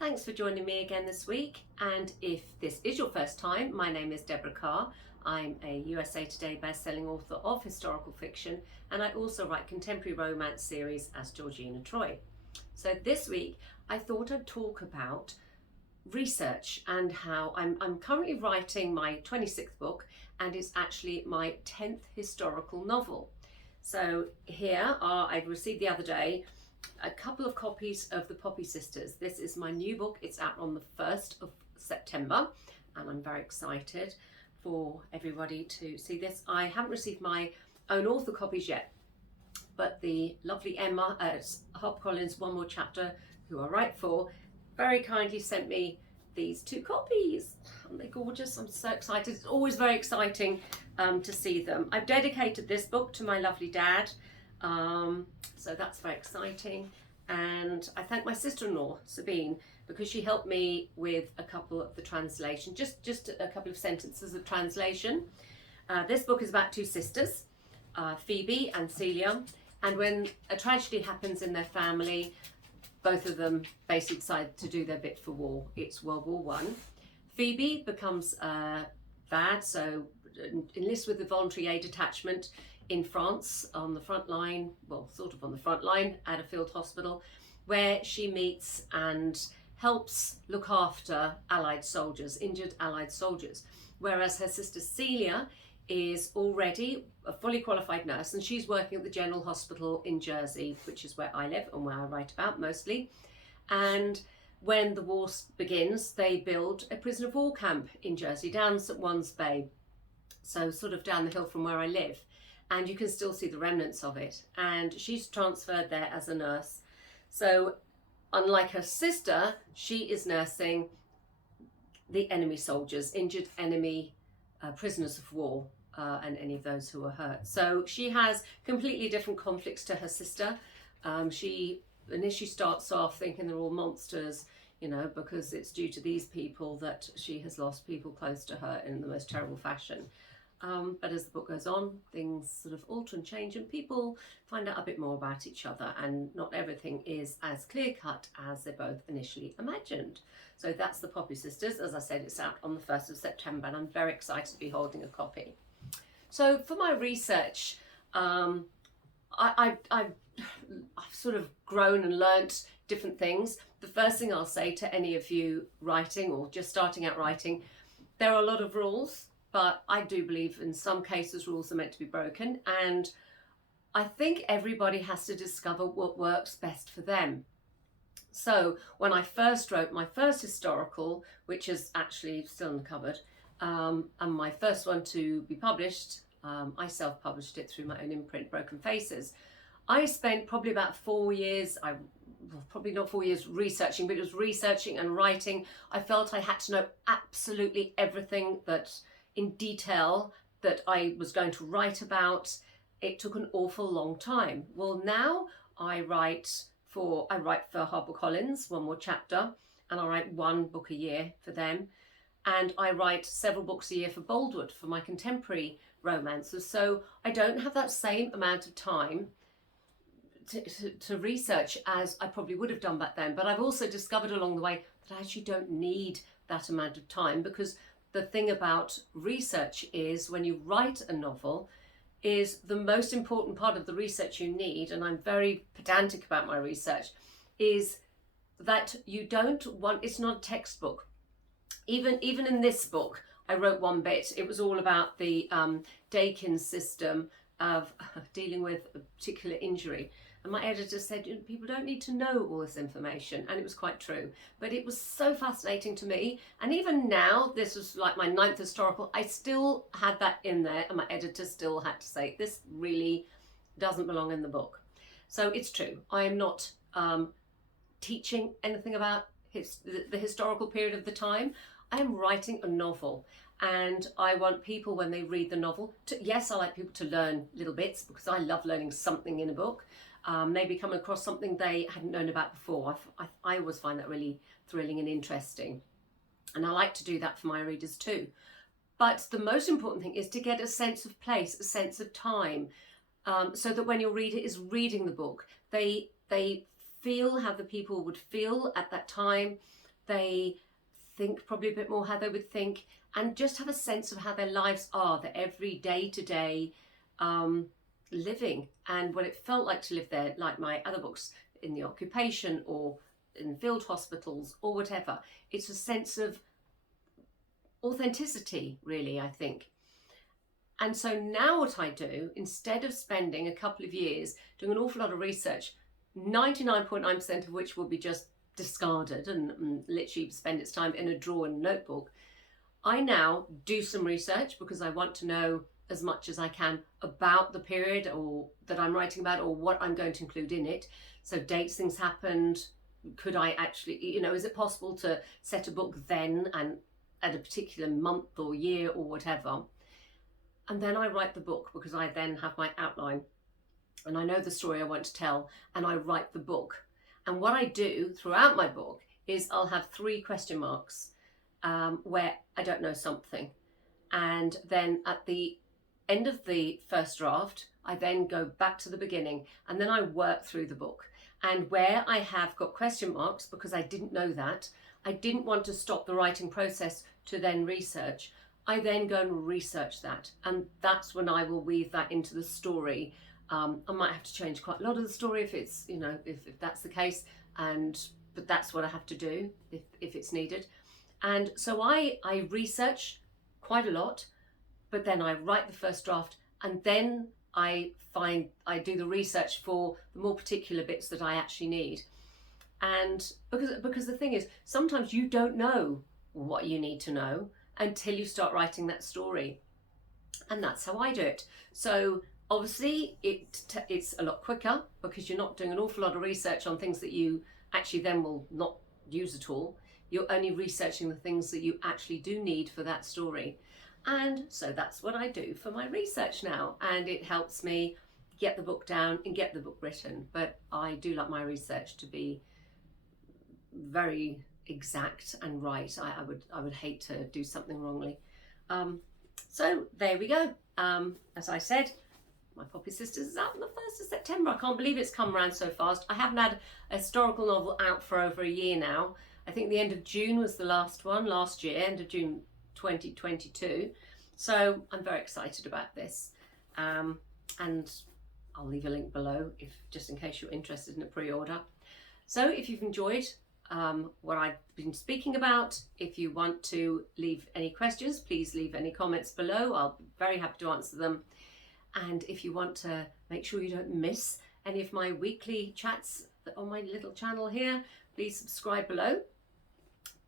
Thanks for joining me again this week, and if this is your first time, my name is Deborah Carr. I'm a USA Today best-selling author of historical fiction, and I also write contemporary romance series as Georgina Troy. So this week I thought I'd talk about research and how I'm currently writing my 26th book, and it's actually my 10th historical novel. So here I received the other day a couple of copies of The Poppy Sisters. This is my new book. It's out on the 1st of September, and I'm very excited for everybody to see this. I haven't received my own author copies yet, but the lovely Emma at HarperCollins One More Chapter, who I write for, very kindly sent me these two copies. Aren't they gorgeous? I'm so excited. It's always very exciting to see them. I've dedicated this book to my lovely dad, so that's very exciting. And I thank my sister-in-law, Sabine, because she helped me with a couple of the translation, just a couple of sentences of translation. This book is about two sisters, Phoebe and Celia, and when a tragedy happens in their family, both of them basically decide to do their bit for war. It's World War One. Phoebe becomes bad, so enlists with the voluntary aid detachment in France on the front line, well, sort of on the front line at a field hospital, where she meets and helps look after Allied soldiers, injured Allied soldiers. Whereas her sister Celia is already a fully qualified nurse, and she's working at the General Hospital in Jersey, which is where I live and where I write about mostly. And when the war begins, they build a prisoner of war camp in Jersey, down St. Juan's Bay, so sort of down the hill from where I live. And you can still see the remnants of it. And she's transferred there as a nurse. So unlike her sister, she is nursing the enemy soldiers, injured enemy prisoners of war, and any of those who are hurt. So she has completely different conflicts to her sister. She initially starts off thinking they're all monsters, you know, because it's due to these people that she has lost people close to her in the most terrible fashion. But as the book goes on, things sort of alter and change, and people find out a bit more about each other, and not everything is as clear-cut as they both initially imagined. So that's The Poppy Sisters. As I said, it's out on the 1st of September, and I'm very excited to be holding a copy. So for my research, I've sort of grown and learnt different things. The first thing I'll say to any of you writing or just starting out writing, there are a lot of rules, but I do believe in some cases rules are meant to be broken, and I think everybody has to discover what works best for them. So when I first wrote my first historical, which is actually still in the cupboard, and my first one to be published, I self-published it through my own imprint, Broken Faces. I spent probably about 4 years, probably not 4 years researching, but it was researching and writing. I felt I had to know absolutely everything that in detail that I was going to write about. It took an awful long time. Well, now I write for HarperCollins One More Chapter, and I write one book a year for them. And I write several books a year for Boldwood for my contemporary romances. So I don't have that same amount of time to research as I probably would have done back then. But I've also discovered along the way that I actually don't need that amount of time, because the thing about research is when you write a novel is the most important part of the research you need, and I'm very pedantic about my research, is that you don't want, it's not a textbook. Even in this book, I wrote one bit. It was all about the Dakin system of dealing with a particular injury. And my editor said, people don't need to know all this information. And it was quite true. But it was so fascinating to me. And even now, this was like my 9th historical, I still had that in there. And my editor still had to say, this really doesn't belong in the book. So it's true. I am not teaching anything about the historical period of the time. I am writing a novel. And I want people, when they read the novel, yes, I like people to learn little bits, because I love learning something in a book. Maybe coming across something they hadn't known about before. I always find that really thrilling and interesting. And I like to do that for my readers too. But the most important thing is to get a sense of place, a sense of time, so that when your reader is reading the book, they feel how the people would feel at that time. They think probably a bit more how they would think, and just have a sense of how their lives are, the every day-to-day living, and what it felt like to live there, like my other books, in the occupation or in field hospitals or whatever. It's a sense of authenticity, really, I think. And so now what I do, instead of spending a couple of years doing an awful lot of research, 99.9% of which will be just discarded and literally spend its time in a drawer and notebook, I now do some research because I want to know as much as I can about the period or that I'm writing about, or what I'm going to include in it. So dates things happened. Could I actually, is it possible to set a book then and at a particular month or year or whatever? And then I write the book, because I then have my outline and I know the story I want to tell, and I write the book. And what I do throughout my book is I'll have 3 question marks where I don't know something. And then at the end of the first draft, I then go back to the beginning and then I work through the book. And where I have got question marks, because I didn't know that, I didn't want to stop the writing process to then research. I then go and research that. And that's when I will weave that into the story. I might have to change quite a lot of the story if it's, if that's the case. But that's what I have to do if it's needed. And so I research quite a lot, but then I write the first draft, and then I do the research for the more particular bits that I actually need. And because the thing is, sometimes you don't know what you need to know until you start writing that story. And that's how I do it. So obviously it's a lot quicker, because you're not doing an awful lot of research on things that you actually then will not use at all. You're only researching the things that you actually do need for that story. And so that's what I do for my research now, and it helps me get the book down and get the book written. But I do like my research to be very exact and right. I would hate to do something wrongly. So there we go. As I said, my Poppy Sisters is out on the 1st of September. I can't believe it's come around so fast. I haven't had a historical novel out for over a year now. I think the end of June was the last one, last year, end of June 2022. So I'm very excited about this. And I'll leave a link below just in case you're interested in a pre-order. So if you've enjoyed what I've been speaking about, if you want to leave any questions, please leave any comments below. I'll be very happy to answer them. And if you want to make sure you don't miss any of my weekly chats on my little channel here, please subscribe below.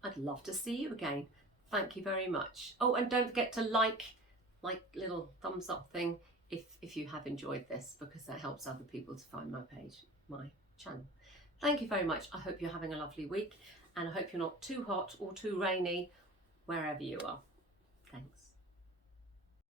I'd love to see you again. Thank you very much. Oh, and don't forget to like little thumbs up thing if you have enjoyed this, because that helps other people to find my page, my channel. Thank you very much. I hope you're having a lovely week, and I hope you're not too hot or too rainy wherever you are. Thanks.